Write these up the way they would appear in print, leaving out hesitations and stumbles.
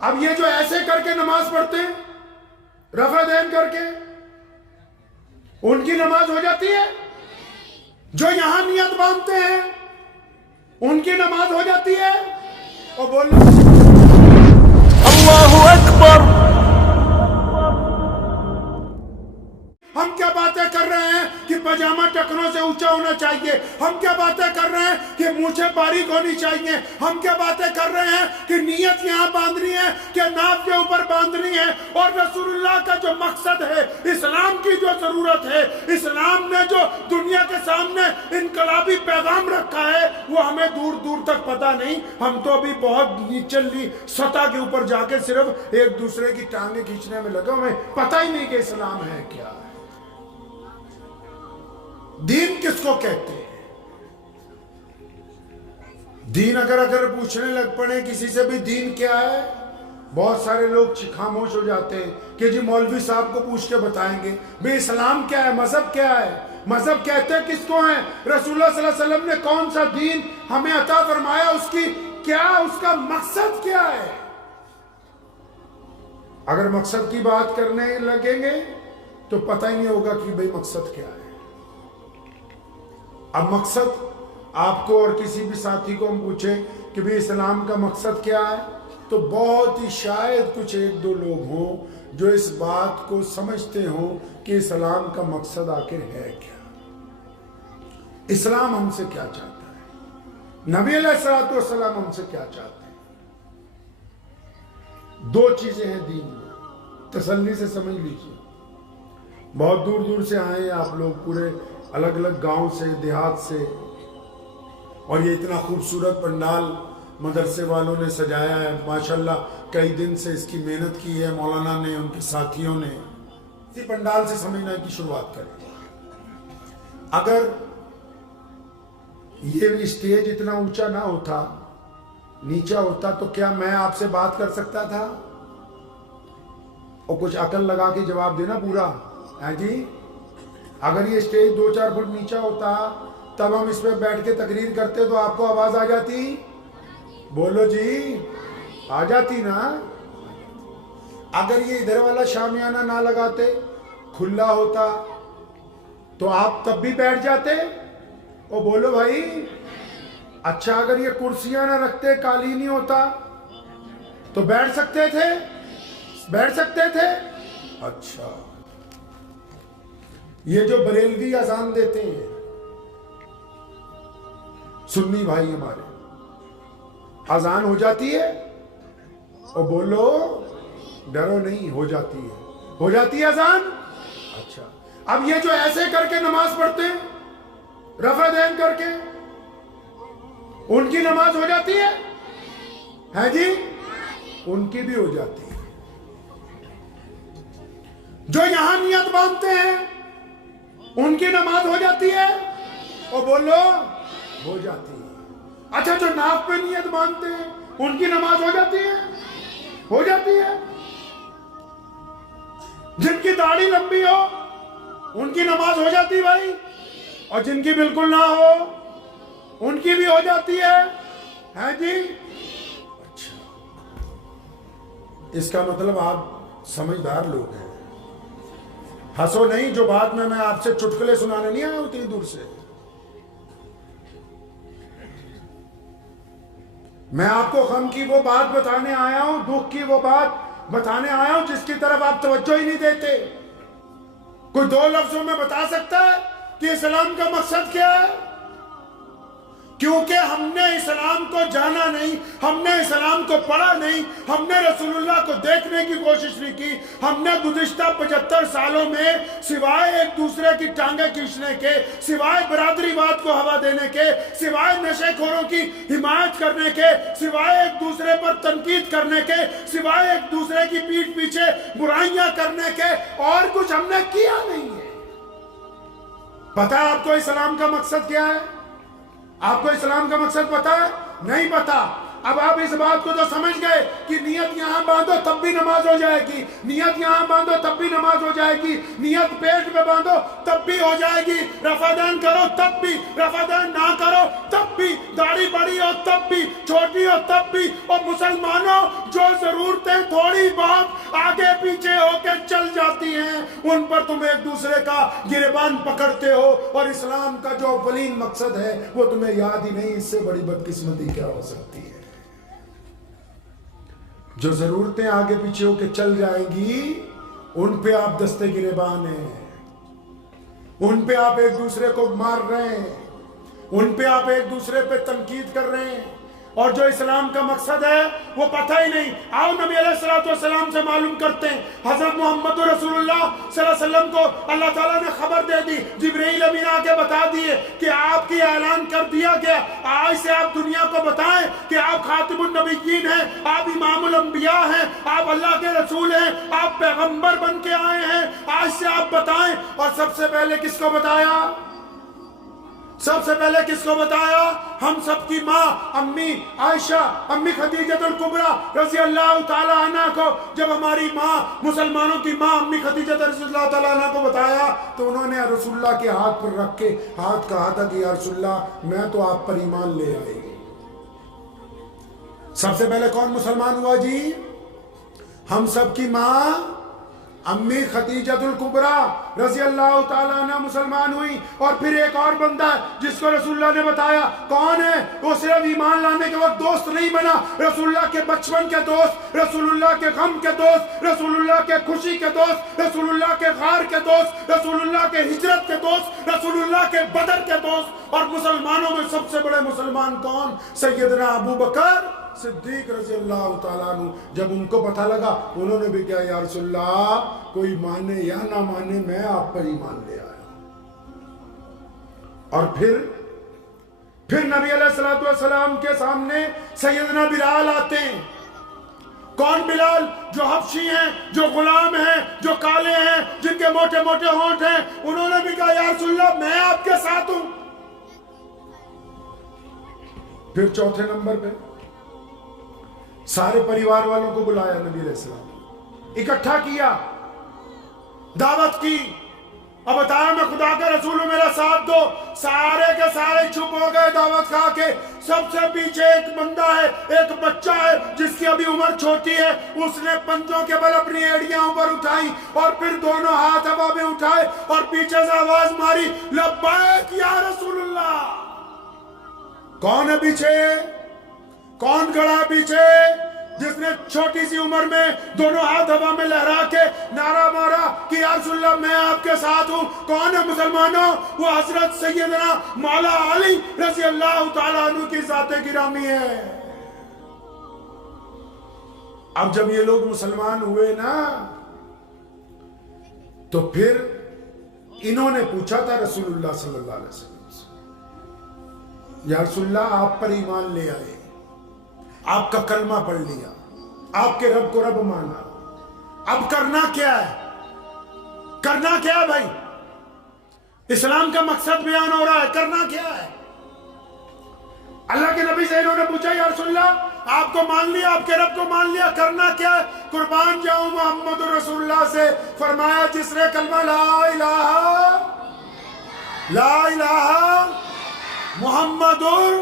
اب یہ جو ایسے کر کے نماز پڑھتے ہیں رفع دین کر کے، ان کی نماز ہو جاتی ہے؟ جو یہاں نیت باندھتے ہیں ان کی نماز ہو جاتی ہے؟ اور بولو اللہ اکبر۔ ہم کیا باتیں کر رہے ہیں کہ پاجامہ ٹکنوں سے اونچا ہونا چاہیے، ہم کیا باتیں کر رہے ہیں کہ مونچھیں باریک ہونی چاہیے، ہم کیا باتیں کر رہے ہیں کہ نیت یہاں باندھنی ہے کہ ناف کے اوپر باندھنی ہے، اور رسول اللہ کا جو مقصد ہے، اسلام کی جو ضرورت ہے، اسلام نے جو دنیا کے سامنے انقلابی پیغام رکھا ہے، وہ ہمیں دور دور تک پتہ نہیں۔ ہم تو ابھی بہت نیچلی سطح کے اوپر جا کے صرف ایک دوسرے کی ٹانگیں کھینچنے میں لگے ہوئے، پتہ ہی نہیں کہ اسلام ہے کیا ہے، دین کس کو کہتے ہیں۔ دین اگر پوچھنے لگ پڑے کسی سے بھی دین کیا ہے، بہت سارے لوگ خاموش ہو جاتے ہیں کہ جی مولوی صاحب کو پوچھ کے بتائیں گے بھئی اسلام کیا ہے، مذہب کیا ہے۔ مذہب کہتے ہیں کس کو ہیں؟ رسول اللہ صلی اللہ علیہ وسلم نے کون سا دین ہمیں عطا فرمایا، اس کی کیا، اس کا مقصد کیا ہے۔ اگر مقصد کی بات کرنے لگیں گے تو پتہ ہی نہیں ہوگا کہ بھئی مقصد کیا ہے۔ اب مقصد آپ کو اور کسی بھی ساتھی کو ہم پوچھیں کہ بھی اسلام کا مقصد کیا ہے، تو بہت ہی شاید کچھ ایک دو لوگ ہوں جو اس بات کو سمجھتے ہوں کہ اسلام کا مقصد آخر ہے کیا، اسلام ہم سے کیا چاہتا ہے، نبی علیہ السلام ہم سے کیا چاہتے ہیں۔ دو چیزیں ہیں دین میں، تسلی سے سمجھ لیجیے۔ بہت دور دور سے آئے ہیں آپ لوگ، پورے الگ الگ گاؤں سے، دیہات سے، اور یہ اتنا خوبصورت پنڈال مدرسے والوں نے سجایا ہے، ماشاءاللہ کئی دن سے اس کی محنت کی ہے مولانا نے، ان کے ساتھیوں نے۔ اسی پنڈال سے سمجھنے کی شروعات کریں۔ اگر یہ اسٹیج اتنا اونچا نہ ہوتا، نیچا ہوتا، تو کیا میں آپ سے بات کر سکتا تھا؟ اور کچھ عقل لگا کے جواب دینا پورا ہے جی۔ اگر یہ اسٹیج 2-4 فٹ نیچا ہوتا تب ہم اس پہ بیٹھ کے تقریر کرتے تو آپ کو آواز آ جاتی؟ بولو جی، آ جاتی نا۔ اگر یہ ادھر والا شامیانہ نہ لگاتے، کھلا ہوتا، تو آپ تب بھی بیٹھ جاتے؟ او بولو بھائی۔ اچھا اگر یہ کرسیاں نہ رکھتے، قالین ہی ہوتا، تو بیٹھ سکتے تھے؟ بیٹھ سکتے تھے؟ اچھا یہ جو بریلوی اذان دیتے ہیں سنی بھائی ہمارے، اذان ہو جاتی ہے؟ اور بولو، ڈرو نہیں، ہو جاتی ہے، ہو جاتی ہے اذان۔ اچھا اب یہ جو ایسے کر کے نماز پڑھتے ہیں رفع دین کر کے، ان کی نماز ہو جاتی ہے جی؟ ان کی بھی ہو جاتی ہے۔ جو یہاں نیت باندھتے ہیں ان کی نماز ہو جاتی ہے؟ اور بولو، ہو جاتی ہے۔ اچھا جو ناف پہ نیت باندھتے ہیں ان کی نماز ہو جاتی ہے؟ ہو جاتی ہے۔ جن کی داڑھی لمبی ہو ان کی نماز ہو جاتی بھائی، اور جن کی بالکل نہ ہو ان کی بھی ہو جاتی ہے جی؟ اچھا اس کا مطلب آپ سمجھدار لوگ ہیں۔ ہنسو نہیں، جو بات میں آپ سے چٹکلے سنانے نہیں آیا اتنی دور سے۔ میں آپ کو غم کی وہ بات بتانے آیا ہوں، دکھ کی وہ بات بتانے آیا ہوں جس کی طرف آپ توجہ ہی نہیں دیتے۔ کوئی 2 لفظوں میں بتا سکتا ہے کہ اسلام کا مقصد کیا ہے؟ کیونکہ ہم نے اسلام کو جانا نہیں، ہم نے اسلام کو پڑھا نہیں، ہم نے رسول اللہ کو دیکھنے کی کوشش نہیں کی۔ ہم نے گزشتہ 75 سالوں میں سوائے ایک دوسرے کی ٹانگیں کھینچنے کے، سوائے برادری واد کو ہوا دینے کے، سوائے نشے خوروں کی حمایت کرنے کے، سوائے ایک دوسرے پر تنقید کرنے کے، سوائے ایک دوسرے کی پیٹھ پیچھے برائیاں کرنے کے اور کچھ ہم نے کیا نہیں ہے۔ پتہ ہے آپ کو اسلام کا مقصد کیا ہے؟ آپ کو اسلام کا مقصد پتا ہے؟ نہیں پتا۔ اب آپ اس بات کو تو سمجھ گئے کہ نیت یہاں باندھو تب بھی نماز ہو جائے گی، نیت یہاں باندھو تب بھی نماز ہو جائے گی، نیت پیٹ میں باندھو تب بھی ہو جائے گی، رفع دین کرو تب بھی، رفع دین نہ کرو تب بھی، داڑھی بڑی ہو تب بھی، چھوٹی ہو تب بھی۔ اور مسلمانوں جو ضرورتیں पीछे होकर चल जाती हैं, उन पर तुम एक दूसरे का गिरबान पकड़ते हो, और इस्लाम का जो अव्वलीन मकसद है वो तुम्हें याद ही नहीं। इससे बड़ी बदकिस्मती क्या हो सकती है? जो जरूरतें आगे पीछे होकर चल जाएंगी उन पे आप दस्ते गिरबान हैं, उन पे आप एक दूसरे को मार रहे हैं, उन पे आप एक दूसरे पे तनकीद कर रहे हैं, और जो इस्लाम का मकसद है वो पता ही नहीं। आओ नबी अलैहिस्सलाम से मालूम करते हैं। हजरत मोहम्मद रसूलुल्लाह सल्लल्लाहु अलैहि वसल्लम को अल्लाह ताला ने खबर दे दी, जिब्रील अमीन आके बता दिए कि आपकी ऐलान कर दिया गया, आज से आप दुनिया को बताएं कि आप खातिमुन नबिय्यीन हैं, आप इमामुल अंबिया हैं, आप अल्लाह के रसूल हैं, आप पैगंबर बन के आए हैं, आज से आप बताएं। और सबसे पहले किसको बताया? सबसे पहले किसको बताया? हम सबकी माँ अम्मी आयशा, अम्मी खदीजतुल कुबरा रज़ी अल्लाह ताला अन्हा को, जब हमारी माँ, मुसलमानों की माँ अम्मी खदीजा रज़ी अल्लाह ताला अन्हा को बताया, तो उन्होंने रसूलुल्लाह के हाथ पर रख के हाथ कहा था कि या रसूलुल्लाह मैं तो आप पर ईमान ले आई। सबसे पहले कौन मुसलमान हुआ जी? हम सबकी माँ अम्मी खदीजतुल कुबरा रज़ी अल्लाह ताला अन्हा मुसलमान हुई। और फिर एक और बंदा जिसको रसूलुल्लाह ने बताया, कौन है? वो सिर्फ ईमान लाने के वक्त दोस्त नहीं बना, रसूलुल्लाह के बचपन के दोस्त, रसूलुल्लाह के गम के दोस्त, रसूलुल्लाह के खुशी के दोस्त, रसूलुल्लाह के गार के दोस्त, रसूलुल्लाह के हिजरत के दोस्त, रसूलुल्लाह के बदर के दोस्त। और मुसलमानों में सबसे बड़े मुसलमान कौन? सैयदना अबू बकर सिद्दीक रज़ी अल्लाह ताला अन्हु। जब उनको पता लगा, उन्होंने भी क्या, या रसूलुल्लाह कोई माने या ना माने मैं आप पर ईमान ले आया। और फिर नबी अलैहिस्सलातु वस्सलाम के सामने सैयदना बिलाल आते हैं। कौन बिलाल? जो हबशी हैं, जो गुलाम हैं, जो काले हैं, जिनके मोटे मोटे होंठ हैं। उन्होंने भी कहा या रसूलुल्लाह मैं आपके साथ हूं। फिर चौथे नंबर पे सारे परिवार वालों को बुलाया, नबी अलैहिस्सलाम इकट्ठा किया, दावत की, और बताया मैं खुदा का रसूल हूं, मेरा साथ दो। सारे के सारे चुप हो गए दावत खा के। सबसे पीछे एक बंदा है, एक बच्चा है जिसकी अभी उम्र छोटी है, उसने पंजों के बल अपनी एड़ियां ऊपर उठाई और फिर दोनों हाथ हवा में उठाए और पीछे से आवाज मारी, लब्बैक या रसूलुल्लाह। कौन है पीछे? कौन खड़ा है पीछे? जिसने छोटी सी उम्र में दोनों हाथ हवा में लहरा के नारा मारा कि या रसूलुल्लाह मैं आपके साथ हूं। कौन है मुसलमानों? वो हजरत सैयदना मौला अली रज़ी अल्लाह ताला अन्हु की ज़ाते गिरामी है। अब जब ये लोग मुसलमान हुए ना, तो फिर इन्होंने पूछा था रसूलुल्लाह सल्लल्लाहु अलैहि वसल्लम से, या रसूलुल्लाह आप पर ईमान ले आए, आपका कलमा पढ़ लिया, आपके रब को रब माना, अब करना क्या है? करना क्या है भाई? इस्लाम का मकसद बयान हो रहा है, करना क्या है? अल्लाह के नबी से इन्होंने पूछा या रसूलुल्लाह आपको मान लिया, आपके रब को मान लिया, करना क्या है? कुर्बान जाऊं मोहम्मद रसूलुल्लाह से। फरमाया जिसने कलमा ला इलाहा मुहम्मदुर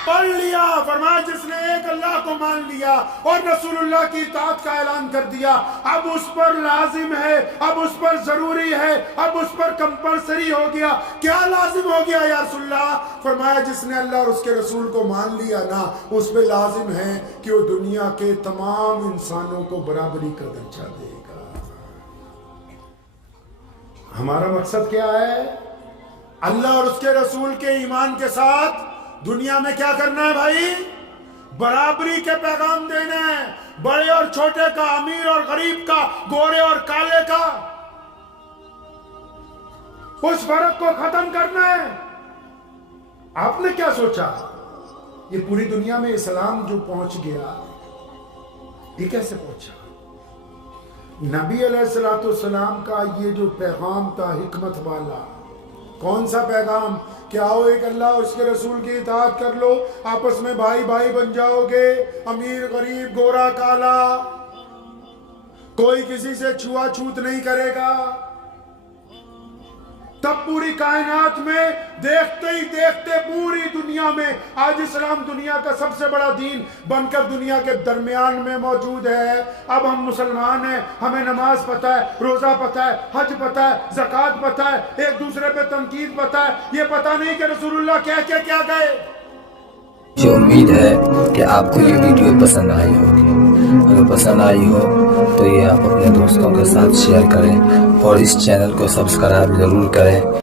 पढ़ लिया, फरमाया जिसने एक अल्लाह को मान लिया और रसूलुल्लाह की इताअत का ऐलान कर दिया, अब उस पर लाजिम है, अब उस पर जरूरी है, अब उस पर कंपलसरी हो गया। क्या लाजिम हो गया या रसूलुल्लाह? फरमाया जिसने अल्लाह और उसके रसूल को मान लिया ना, उस पर लाजिम है कि वो दुनिया के तमाम इंसानों को बराबरी का दर्जा देगा। हमारा मकसद क्या है? अल्लाह और उसके रसूल के ईमान के साथ दुनिया में क्या करना है भाई? बराबरी के पैगाम देना है, बड़े और छोटे का, अमीर और गरीब का, गोरे और काले का, उस फर्क को खत्म करना है। आपने क्या सोचा? ये पूरी दुनिया में इस्लाम जो पहुंच गया, ये कैसे पहुंचा? नबी अलैहिस्सलाम का ये जो पैगाम था हिकमत वाला, कौन सा पैगाम? क्या हो, एक अल्लाह और उसके रसूल की इताअत कर लो, आपस में भाई भाई बन जाओगे, अमीर गरीब गोरा काला, कोई किसी से छुआछूत नहीं करेगा। तब पूरी कायनात में देखते ही देखते पूरी दुनिया में आज इस्लाम दुनिया का सबसे बड़ा दीन बनकर दुनिया के दरमियान में मौजूद है। अब हम मुसलमान हैं, हमें नमाज पता है, रोजा पता है, हज पता है, ज़कात पता है, एक दूसरे पे तनकीद पता है, ये पता नहीं कि रसूलुल्लाह क्या गए। मुझे उम्मीद है कि आपको ये वीडियो पसंद आई होगी। अगर पसंद आई हो तो ये आप अपने दोस्तों के साथ शेयर करें और इस चैनल को सब्सक्राइब जरूर करें।